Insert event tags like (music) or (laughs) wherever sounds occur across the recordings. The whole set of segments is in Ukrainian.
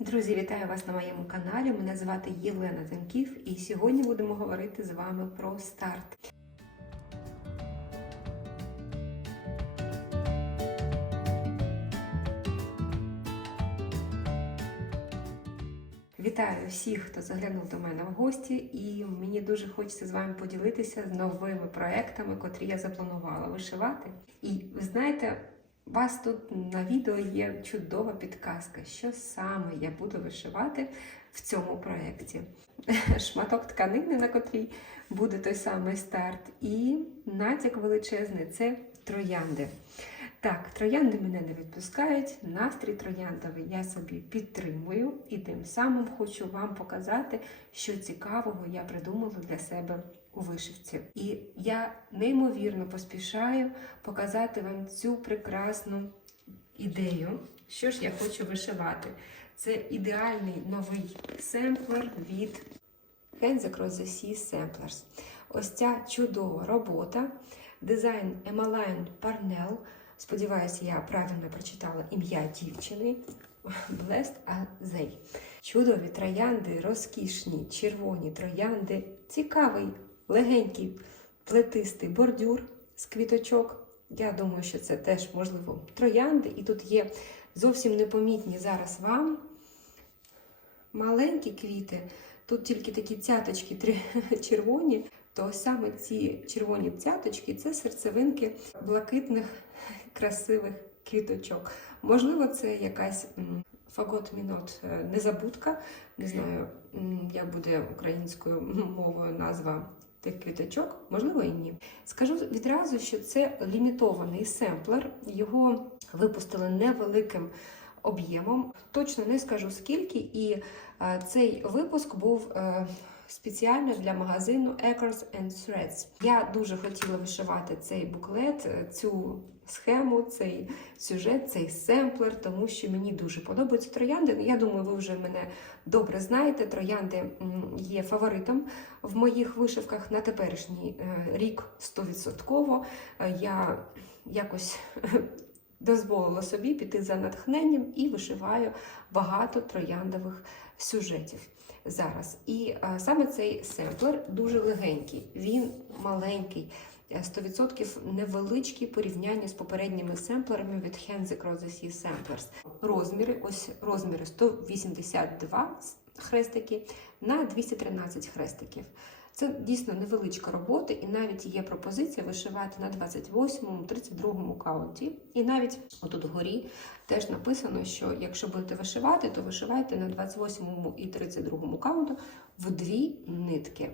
Друзі, вітаю вас на моєму каналі. Мене звати Єлена Замків, і сьогодні будемо говорити з вами про старт. Вітаю всіх, хто заглянув до мене в гості, і мені дуже хочеться з вами поділитися новими проектами, котрі я запланувала вишивати. І ви знаєте, у вас тут на відео є чудова підказка, що саме я буду вишивати в цьому проєкті. (laughs) Шматок тканини, на котрій буде той самий старт, і натяк величезний це троянди. Так, троянди мене не відпускають, настрій трояндовий я собі підтримую і тим самим хочу вам показати, що цікавого я придумала для себе вишивці. І я неймовірно поспішаю показати вам цю прекрасну ідею, що ж я хочу вишивати. Це ідеальний новий семплер від Hands Across the Sea Samplers. Ось ця чудова робота, дизайн Emmeline Parnell. Сподіваюся, я правильно прочитала ім'я дівчини. Blessed Azay. Чудові троянди, розкішні, червоні троянди, цікавий, легенький, плетистий бордюр з квіточок. Я думаю, що це теж можливо троянди. І тут є зовсім непомітні зараз вам маленькі квіти. Тут тільки такі цяточки три- (laughs) червоні, то саме ці червоні цяточки це серцевинки блакитних красивих квіточок. Можливо, це якась фагот мінот е, незабудка. Не знаю, як буде українською мовою назва тих квіточок, можливо, і ні. Скажу відразу, що це лімітований семплер. Його випустили невеликим об'ємом. Точно не скажу скільки, і е, цей випуск був. е, Спеціально для магазину Acres and Threads. Я дуже хотіла вишивати цей буклет, цю схему, цей сюжет, цей семплер, тому що мені дуже подобаються троянди. Я думаю, ви вже мене добре знаєте. Троянди є фаворитом в моїх вишивках на теперішній е, рік 100%. Е, Я якось (laughs) дозволила собі піти за натхненням і вишиваю багато трояндових сюжетів зараз. І а, саме цей семплер дуже легенький, він маленький. е, 100% невеличкий порівняння з попередніми семплерами від Across the Sea Samplers. Розміри, ось розміри 182 хрестики на 213 хрестиків. Це дійсно невеличка робота, і навіть є пропозиція вишивати на 28-му, 32-му каунті. І навіть отут вгорі теж написано, що якщо будете вишивати, то вишивайте на 28-му і 32-му каунту в дві нитки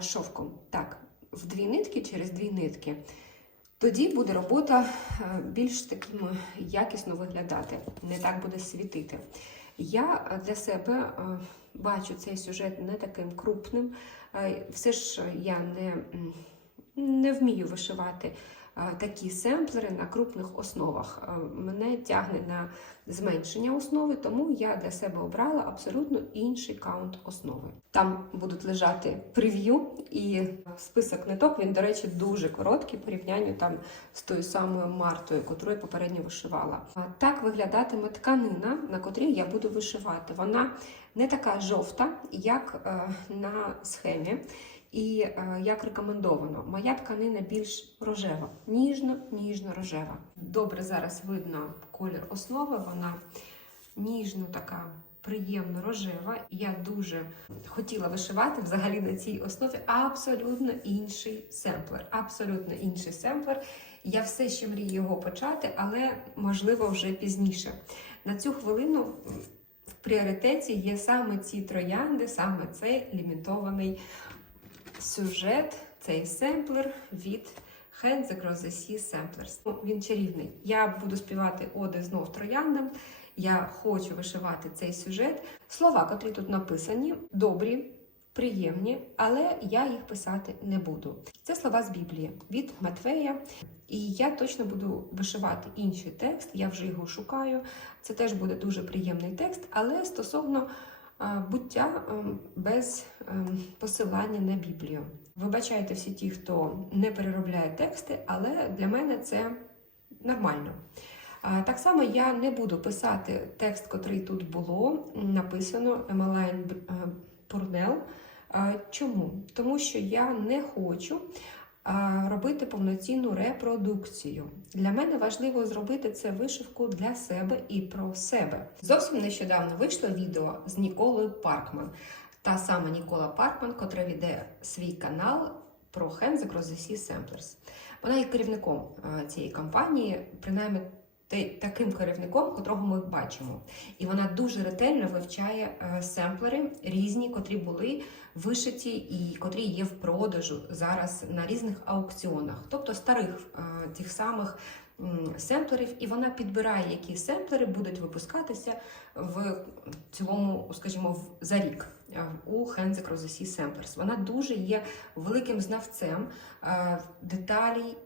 шовком. Так, в дві нитки через дві нитки. Тоді буде робота е, більш таким якісно виглядати, не так буде світити. Я е, для себе е, бачу цей сюжет не таким крупним. Е, Все ж я не, не вмію вишивати такі семплери на крупних основах. Е, Мене тягне на зменшення основи, тому я для себе обрала абсолютно інший каунт основи. Там будуть лежати прев'ю і список ниток. Він, до речі, дуже короткий в там з тою самою мартою, яку я попередньо вишивала. Так виглядатиме тканина, на котрій я буду вишивати. Вона не така жовта, як е, на схемі. І е, як рекомендовано, моя тканина більш рожева, ніжно, ніжно рожева. Добре зараз видно колір основи, вона ніжно така. Приємно рожева. Я дуже хотіла вишивати взагалі на цій основі абсолютно інший семплер. Абсолютно інший семплер. Я все ще мрію його почати, але можливо вже пізніше. На цю хвилину в пріоритеті є саме ці троянди, саме цей лімітований сюжет, цей семплер від Hands Across the Sea Samplers. Ну, Він чарівний. Я буду співати оди знов трояндам. Я хочу вишивати цей сюжет. Слова, котрі тут написані, добрі, приємні, але я їх писати не буду. Це слова з Біблії від Матфея. І я точно буду вишивати інший текст, я вже його шукаю. Це теж буде дуже приємний текст, але стосовно буття е, без е, посилання на Біблію. Вибачайте всі ті, хто не переробляє тексти, але для мене це нормально. Так само я не буду писати текст, котрий тут було написано Емелайн Пурнел. Чому? Тому що я не хочу робити повноцінну репродукцію. Для мене важливо зробити це вишивку для себе і про себе. Зовсім нещодавно вийшло відео з Ніколою Паркман. Та сама Нікола Паркман, котра веде свій канал про the Sea Samplers. Вона є керівником цієї компанії, принаймні таким керівником, котрого ми бачимо. І вона дуже ретельно вивчає е, семплери різні, котрі були вишиті і котрі є в продажу зараз на різних аукціонах, тобто старих е, тих самих семплерів, і вона підбирає, які семплери будуть випускатися в цілому, скажімо, за рік. е, У the Sea Samplers. Вона дуже є великим знавцем деталей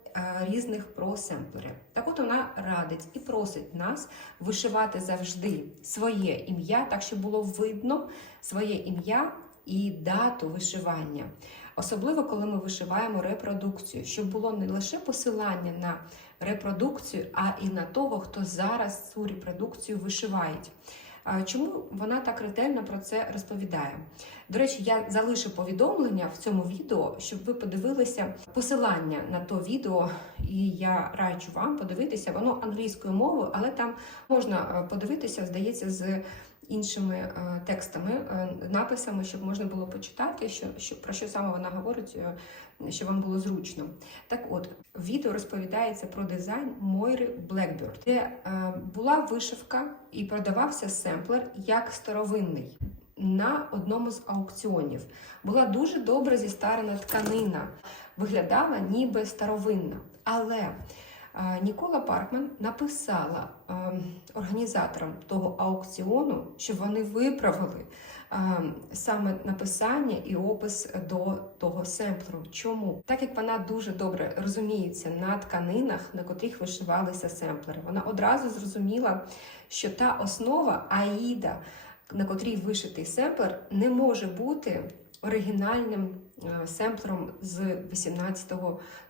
різних про семплери. Так от вона радить і просить нас вишивати завжди своє ім'я, так щоб було видно своє ім'я і дату вишивання. Особливо, коли ми вишиваємо репродукцію, щоб було не лише посилання на репродукцію, а і на того, хто зараз цю репродукцію вишиває. Чому вона так ретельно про це розповідає? До речі, я залишу повідомлення в цьому відео, щоб ви подивилися посилання на то відео, і я раджу вам подивитися. Воно англійською мовою, але там можна е, подивитися, здається, з іншими е, текстами, е, написами, щоб можна було почитати, що, що про що саме вона говорить, е, щоб вам було зручно. Так от, відео розповідається про дизайн Мойри Blackbird, де була вишивка і продавався семплер як старовинний. На одному з аукціонів була дуже добре зістарена тканина, виглядала ніби старовинна. Але Нікола Паркман написала е, організаторам того аукціону, щоб вони виправили е, саме написання і опис до того семплеру. Чому? Так як вона дуже добре розуміється на тканинах, на котрих вишивалися семплери, вона одразу зрозуміла, що та основа Аїда, на котрій вишитий семплер, не може бути оригінальним семплером з 18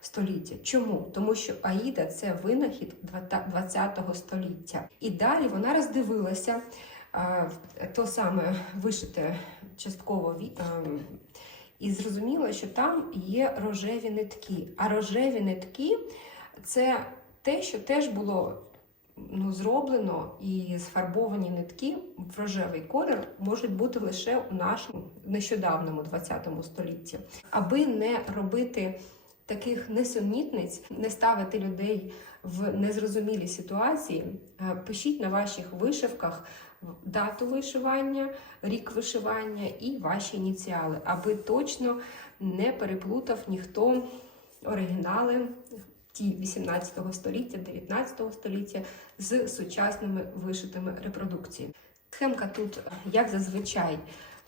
століття. Чому? Тому що Аїда це винахід 20 століття. І далі вона роздивилася е, то саме вишите частково е, і зрозуміла, що там є рожеві нитки. А рожеві нитки це те, що теж було ну, зроблено і сфарбовані нитки в рожевий колір можуть бути лише у нашому нещодавному 20 столітті. Аби не робити таких несумітниць, не ставити людей в незрозумілі ситуації, е, пишіть на ваших вишивках дату вишивання, рік вишивання і ваші ініціали, аби точно не переплутав ніхто оригінали ті 18 століття, 19 століття з сучасними вишитими репродукціями. Схемка тут, як зазвичай,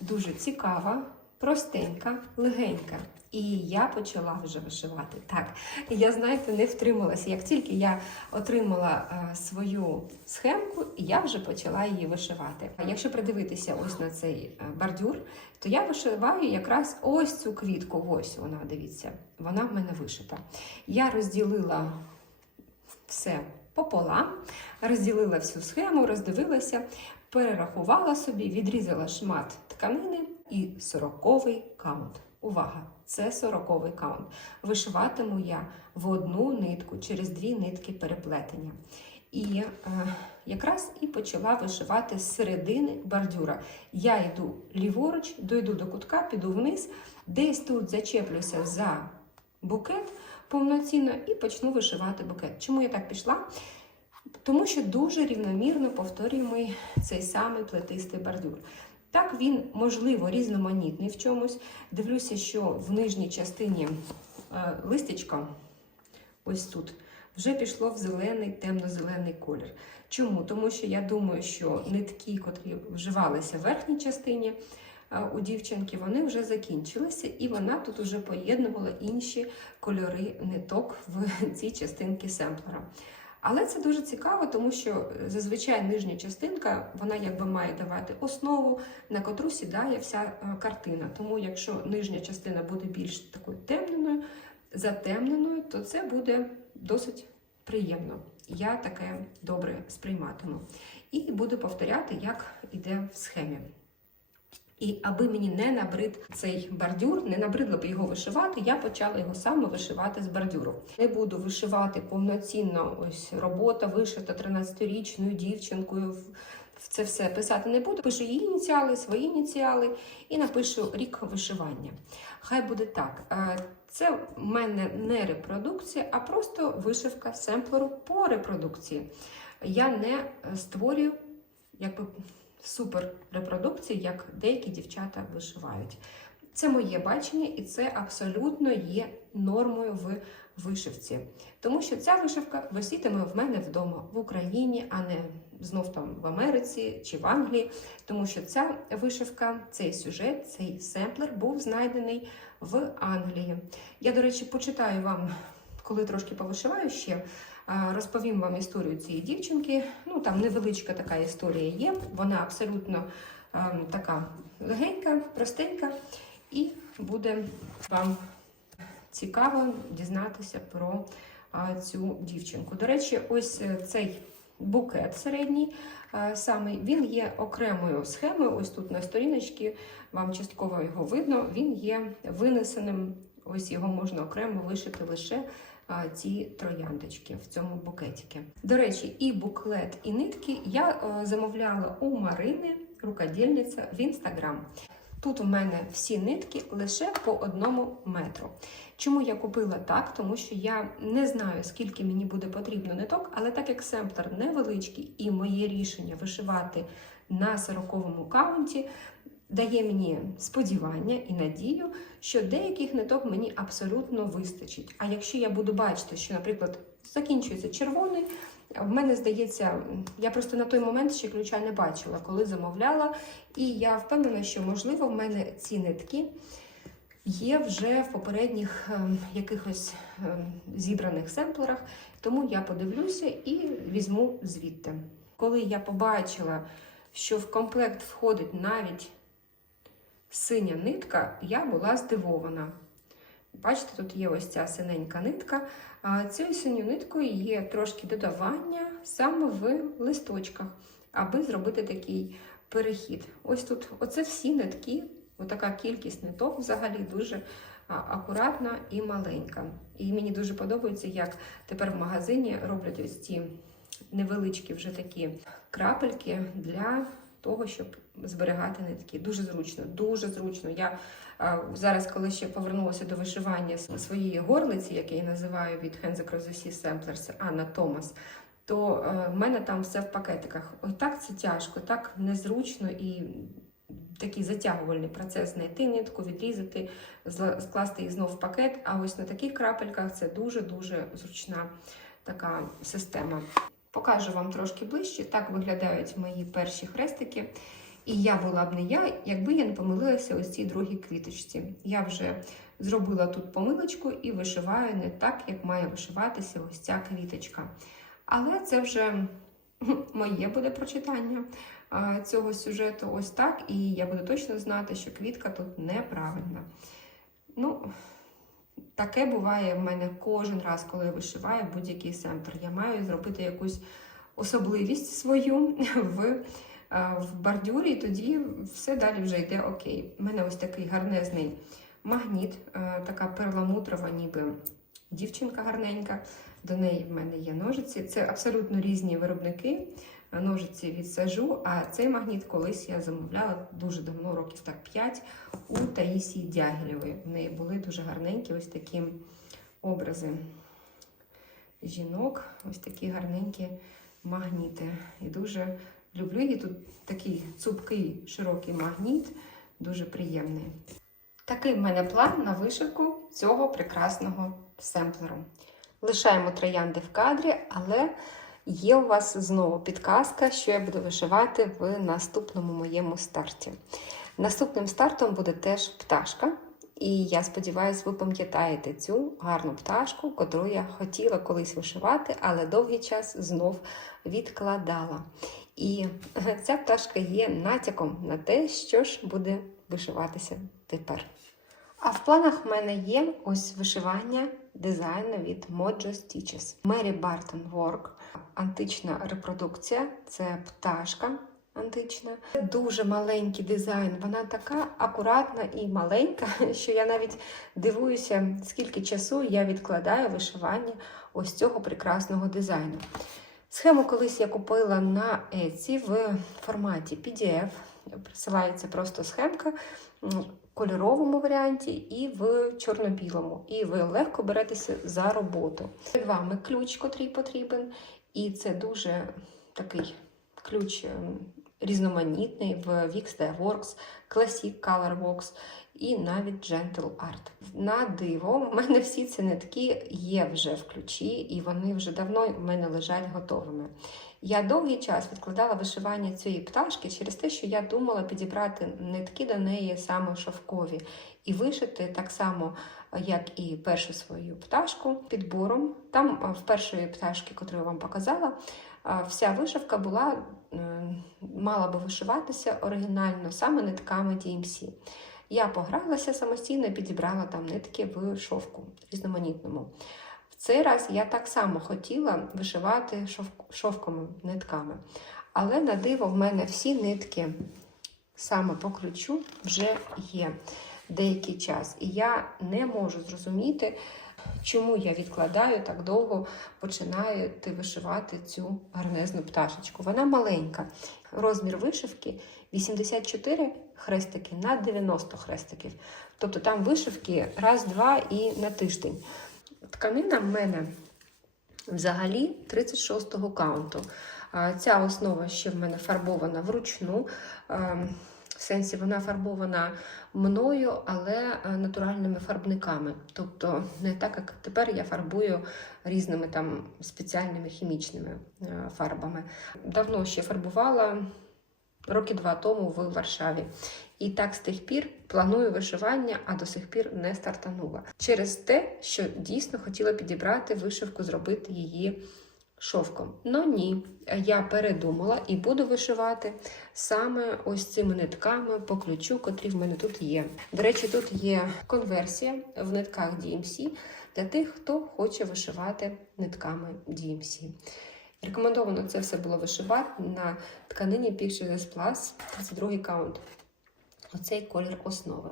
дуже цікава, простенька, легенька. І я почала вже вишивати. Так, я, знаєте, не втрималася. Як тільки я отримала е, свою схемку, я вже почала її вишивати. А якщо придивитися ось на цей е, бордюр, то я вишиваю якраз ось цю квітку. Ось вона, дивіться, вона в мене вишита. Я розділила все пополам, розділила всю схему, роздивилася, перерахувала собі, відрізала шмат тканини і сороковий каунт. Увага! Це сороковий каунт. Вишиватиму я в одну нитку через дві нитки переплетення. І е, якраз і почала вишивати з середини бордюра. Я йду ліворуч, дойду до кутка, піду вниз, десь тут зачеплюся за букет повноцінно і почну вишивати букет. Чому я так пішла? Тому що дуже рівномірно повторюємо цей самий плетистий бордюр. Так, він, можливо, різноманітний в чомусь. Дивлюся, що в нижній частині е, листячка, ось тут, вже пішло в зелений, темно-зелений колір. Чому? Тому що я думаю, що нитки, котрі вживалися в верхній частині е, у дівчинки, вони вже закінчилися, і вона тут вже поєднувала інші кольори ниток в (laughs) цій частинці семплера. Але це дуже цікаво, тому що зазвичай нижня частинка вона якби має давати основу, на котру сідає вся е, картина. Тому, якщо нижня частина буде більш такою темненою, затемненою, то це буде досить приємно. я таке добре сприйматиму. І буду повторяти, як іде в схемі. І аби мені не набрид цей бордюр, не набридло б його вишивати, я почала його саме вишивати з бордюру. Не буду вишивати повноцінно ось робота вишита 13-річною дівчинкою. в- Це все писати не буду. Пишу її ініціали, свої ініціали і напишу рік вишивання. Хай буде так. Е, Це в мене не репродукція, а просто вишивка семплеру по репродукції. Я не створюю якби супер репродукції, як деякі дівчата вишивають. Це моє бачення, і це абсолютно є нормою в вишивці. Тому що ця вишивка висітиме в мене вдома в Україні, а не знов там в Америці чи в Англії. Тому що ця вишивка, цей сюжет, цей семплер був знайдений в Англії. Я, до речі, почитаю вам, коли трошки повишиваю ще. Розповім вам історію цієї дівчинки. Ну там невеличка така історія є. Вона абсолютно така легенька, простенька, і буде вам цікаво дізнатися про цю дівчинку. До речі, ось е, цей букет середній, самий, він є окремою схемою. Ось тут на сторіночці, вам частково його видно, він є винесеним, ось його можна окремо вишити лише ці трояндочки в цьому букетіки. До речі, і буклет, і нитки я е, замовляла у Марини, рукодільниця в інстаграм. Тут у мене всі нитки лише по одному метру. Чому я купила так? Тому що я не знаю, скільки мені буде потрібно ниток, але так як семплер невеличкий і моє рішення вишивати на 40-му каунті дає мені сподівання і надію, що деяких ниток мені абсолютно вистачить. А якщо я буду бачити, що, наприклад, закінчується червоний, в мене здається, я просто на той момент ще ключа не бачила, коли замовляла, і я впевнена, що можливо в мене ці нитки є вже в попередніх ем, якихось ем, зібраних семплерах, тому я подивлюся і візьму звідти. Коли я побачила, що в комплект входить навіть синя нитка, я була здивована. Бачите, тут є ось ця синенька нитка. Цією синьою ниткою є трошки додавання саме в листочках, аби зробити такий перехід. Ось тут, оце всі нитки, отака кількість ниток взагалі дуже акуратна і маленька. І мені дуже подобається, як тепер в магазині роблять ось ці невеличкі вже такі крапельки для того, щоб зберігати нитки. Дуже зручно, дуже зручно. Я а, зараз, коли ще повернулася до вишивання своєї горлиці, як я її називаю від Hands Across the Sea Samplers, Анна Томас, то е, в мене там все в пакетиках. Ось так це тяжко, так незручно і такий затягувальний процес знайти нитку, відрізати, скласти її знов в пакет. А ось на таких крапельках це дуже-дуже зручна така система. Покажу вам трошки ближче. Так виглядають мої перші хрестики. І я була б не я, якби я не помилилася ось цій другій квіточці. Я вже зробила тут помилочку і вишиваю не так, як має вишиватися ось ця квіточка. Але це вже (laughs) моє буде прочитання цього сюжету ось так, і я буду точно знати, що квітка тут неправильна. Ну, таке буває в мене кожен раз, коли я вишиваю будь-який семплер. Я маю зробити якусь особливість свою (laughs) в, а, в бордюрі, і тоді все далі вже йде окей. У мене ось такий гарнезний магніт, така перламутрова, ніби дівчинка гарненька. До неї в мене є ножиці. Це абсолютно різні виробники. Ножиці від сажу, а цей магніт колись я замовляла дуже давно, років так 5, у Таїсії Дягілєвої. В неї були дуже гарненькі ось такі образи жінок, ось такі гарненькі магніти. І дуже люблю її. Тут такий цупкий, широкий магніт, дуже приємний. Такий в мене план на вишивку цього прекрасного семплеру. Лишаємо троянди в кадрі, але є у вас знову підказка, що я буду вишивати в наступному моєму старті. Наступним стартом буде теж пташка. І я сподіваюся, ви пам'ятаєте цю гарну пташку, котру я хотіла колись вишивати, але довгий час знов відкладала. І (laughs) ця пташка є натяком на те, що ж буде вишиватися тепер. А в планах в мене є ось вишивання дизайн від Mojo Stitches. Mary Barton Work. Антична репродукція. Це пташка антична. Дуже маленький дизайн. Вона така акуратна і маленька, (laughs) що я навіть дивуюся, скільки часу я відкладаю вишивання ось цього прекрасного дизайну. Схему колись я купила на Etsy в форматі PDF. Присилається просто схемка в кольоровому варіанті і в чорно-білому. І ви легко беретеся за роботу. Перед вами ключ, котрий потрібен, і це дуже такий ключ ем, різноманітний в VixDA Works, Classic Color Box і навіть Gentle Art. На диво, в мене всі ці нитки є вже в ключі, і вони вже давно в мене лежать готовими. Я довгий час відкладала вишивання цієї пташки через те, що я думала підібрати нитки до неї саме шовкові і вишити так само, як і першу свою пташку підбором. Там в першої пташки, яку я вам показала, вся вишивка була, е, мала би вишиватися оригінально саме нитками DMC. Я погралася самостійно і підібрала там нитки в шовку різноманітному. В цей раз я так само хотіла вишивати шовк- шовковими нитками. Але на диво в мене всі нитки саме по ключу вже є деякий час. І я не можу зрозуміти, чому я відкладаю так довго, починаю вишивати цю гарнезну пташечку. Вона маленька. Розмір вишивки 84 хрестики на 90 хрестиків. Тобто там вишивки раз-два і на тиждень. Тканина в мене взагалі 36-го каунту. Ця основа ще в мене фарбована вручну. В сенсі вона фарбована мною, але е, натуральними фарбниками. Тобто не так, як тепер я фарбую різними там спеціальними хімічними е, фарбами. Давно ще фарбувала роки два тому в Варшаві. І так з тих пір планую вишивання, а до сих пір не стартанула. Через те, що дійсно хотіла підібрати вишивку, зробити її шовком. Ну ні, я передумала і буду вишивати саме ось цими нитками по ключу, котрі в мене тут є. До речі, тут є конверсія в нитках DMC для тих, хто хоче вишивати нитками DMC. Рекомендовано це все було вишивати на тканині Pictures Plus 32 каунт. Оцей колір основи.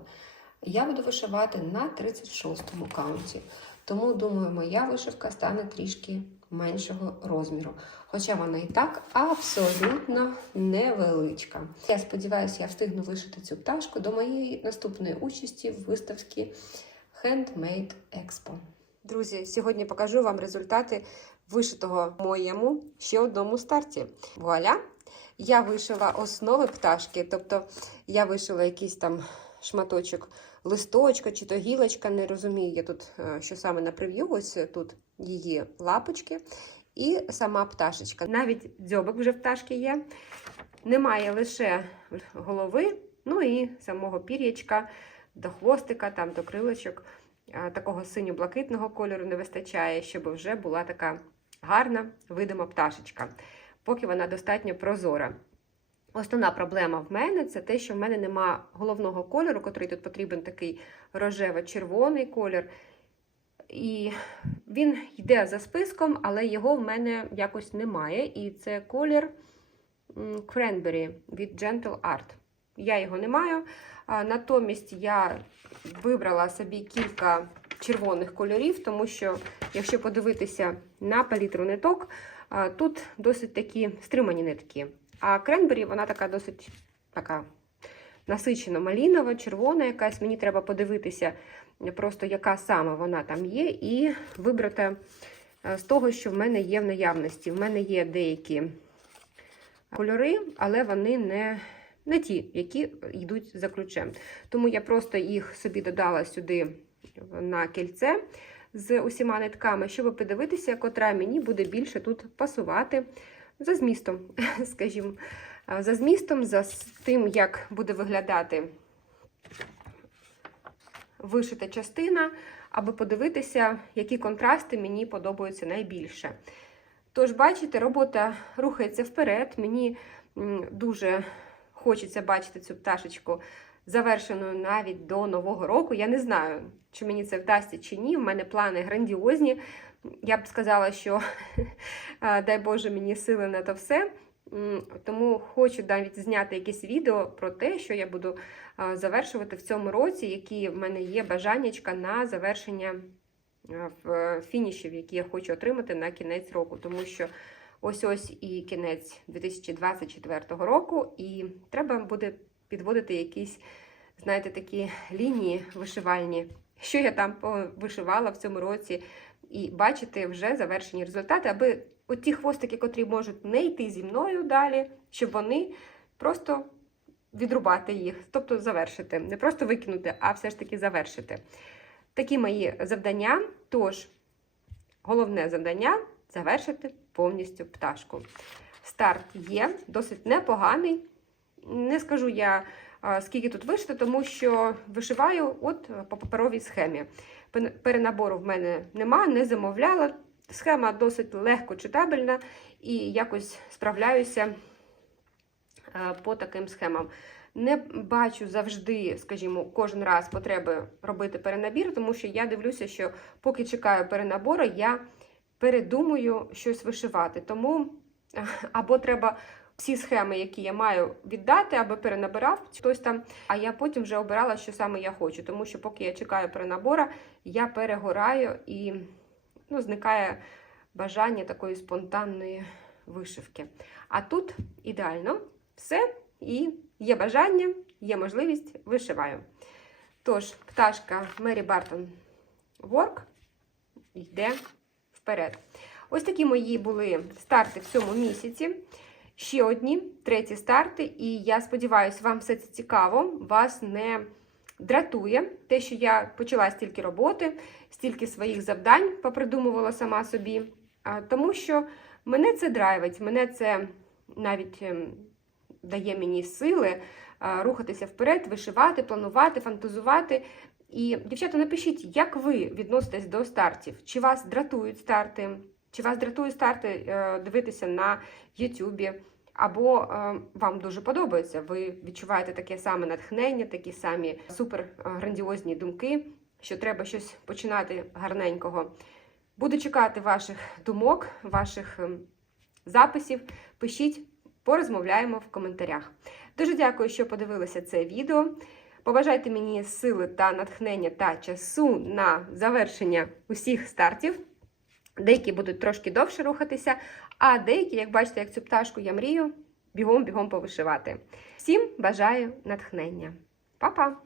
Я буду вишивати на 36-му каунті. Тому, думаю, моя вишивка стане трішки меншого розміру. Хоча вона і так абсолютно невеличка. Я сподіваюся, я встигну вишити цю пташку до моєї наступної участі в виставці Handmade Expo. Друзі, сьогодні покажу вам результати вишитого моєму ще одному старті. Вуаля! Я вишила основи пташки, тобто я вишила якийсь там шматочок листочка чи то гілочка, не розумію я тут, е, що саме на прев'ю, ось тут її лапочки і сама пташечка. Навіть дзьобик вже пташки є. Немає лише голови, ну і самого пір'ячка до хвостика, там до крилочок. Такого синьо-блакитного кольору не вистачає, щоб вже була така гарна видима пташечка, поки вона достатньо прозора. Основна проблема в мене це те, що в мене нема головного кольору, котрий тут потрібен такий рожево-червоний колір. І він йде за списком, але його в мене якось немає. І це колір Cranberry від Gentle Art. Я його не маю. Натомість я вибрала собі кілька червоних кольорів, тому що, якщо подивитися на палітру ниток, тут досить такі стримані нитки. А кренбері, вона така досить така насичено малінова, червона якась. Мені треба подивитися, просто яка саме вона там є, і вибрати е, з того, що в мене є в наявності. В мене є деякі кольори, але вони не, не ті, які йдуть за ключем. Тому я просто їх собі додала сюди на кільце з усіма нитками, щоб подивитися, котра мені буде більше тут пасувати за змістом, (laughs) скажімо, за змістом, за тим, як буде виглядати вишита частина, аби подивитися, які контрасти мені подобаються найбільше. Тож, бачите, робота рухається вперед. Мені дуже хочеться бачити цю пташечку завершеною навіть до Нового року. Я не знаю, чи мені це вдасться чи ні. В мене плани грандіозні. Я б сказала, що (laughs) е, дай Боже мені сили на то все. Тому хочу навіть зняти якесь відео про те, що я буду е, завершувати в цьому році, які в мене є бажаннячка на завершення е, фінішів, які я хочу отримати на кінець року. Тому що ось ось і кінець 2024 року, і треба буде підводити якісь, знаєте, такі лінії вишивальні, що я там вишивала в цьому році, і бачити вже завершені результати, аби от ті хвостики, котрі можуть не йти зі мною далі, щоб вони просто відрубати їх, тобто завершити. Не просто викинути, а все ж таки завершити. Такі мої завдання. Тож, головне завдання завершити повністю пташку. Старт є, досить непоганий. Не скажу я, скільки тут вишити, тому що вишиваю от по паперовій схемі. Перенабору в мене нема, не замовляла. Схема досить легко читабельна і якось справляюся е, по таким схемам. Не бачу завжди, скажімо, кожен раз потреби робити перенабір, тому що я дивлюся, що поки чекаю перенабору, я передумую щось вишивати. Тому е, або треба всі схеми, які я маю віддати, аби перенабирав хтось там, а я потім вже обирала, що саме я хочу. Тому що поки я чекаю перенабора, я перегораю і ну, зникає бажання такої спонтанної вишивки. А тут ідеально все, і є бажання, є можливість, вишиваю. Тож, пташка Мері Бартон Ворк йде вперед. Ось такі мої були старти в цьому місяці. Ще одні, треті старти, і я сподіваюся, вам все це цікаво, вас не дратує те, що я почала стільки роботи, стільки своїх завдань попридумувала сама собі. Тому що мене це драйвить, мене це навіть ем, дає мені сили рухатися вперед, вишивати, планувати, фантазувати. І, дівчата, напишіть, як ви відноситесь до стартів? Чи вас дратують старти? Чи вас дратують старти е, дивитися на Ютубі? Або е, вам дуже подобається, ви відчуваєте таке саме натхнення, такі самі супер е, грандіозні думки, що треба щось починати гарненького. Буду чекати ваших думок, ваших ем, записів. Пишіть, порозмовляємо в коментарях. Дуже дякую, що подивилися це відео. Побажайте мені сили та натхнення та часу на завершення усіх стартів. Деякі будуть трошки довше рухатися, а деякі, як бачите, як цю пташку я мрію, бігом-бігом повишивати. Всім бажаю натхнення. Па-па!